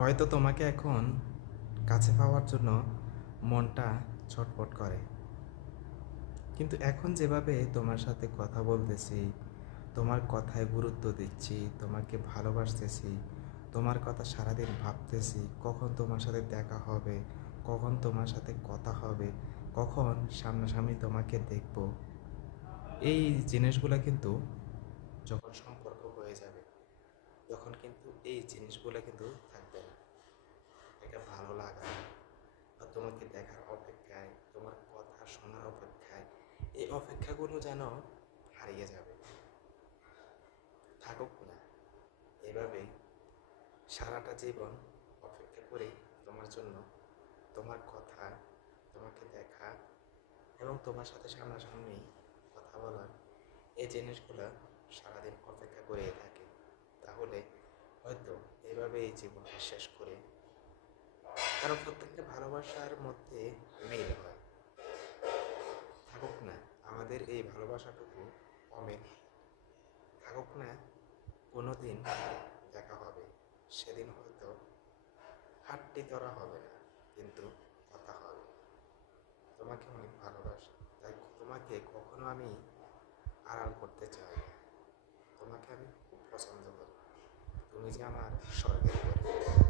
হয়তো তোমাকে এখন কাছে পাওয়ার জন্য মনটা ছটফট করে, কিন্তু এখন যেভাবে তোমার সাথে কথা বলতেছি, তোমার কথায় গুরুত্ব দিচ্ছি, তোমাকে ভালোবাসতেছি, তোমার কথা সারাদিন ভাবতেছি কখন তোমার সাথে দেখা হবে, কখন তোমার সাথে কথা হবে, কখন সামনাসামনি তোমাকে দেখব। এই জিনিসগুলো কিন্তু যখন সম্পর্ক হয়ে যাবে, তখন কিন্তু এই জিনিসগুলো কিন্তু থাকবে না। একটা ভালো লাগা বা তোমাকে দেখার অপেক্ষায়, তোমার কথা শোনার অপেক্ষায়, এই অপেক্ষাগুলো যেন হারিয়ে যাবে। থাকুক না এভাবেই সারাটা জীবন অপেক্ষা করে তোমার জন্য, তোমার কথা, তোমাকে দেখা এবং তোমার সাথে সামনাসামনি কথা বলার এই জিনিসগুলো সারাদিন অপেক্ষা করে থাকে। তাহলে হয়তো এভাবে এই জীবনটা শেষ করে, কারণ প্রত্যেকটা ভালোবাসার মধ্যে মিল হয়। থাকুক না আমাদের এই ভালোবাসাটুকু অমিল, থাকুক না কোনো দিন দেখা হবে, সেদিন হয়তো হাতটি ধরা হবে না, কিন্তু কথা হবে। তোমাকে অনেক ভালোবাসি, তাই তোমাকে কখনো আমি আড়াল করতে চাই না। তোমাকে আমি খুব পছন্দ করি, তুমি যে আমার স্বর্গের পরি।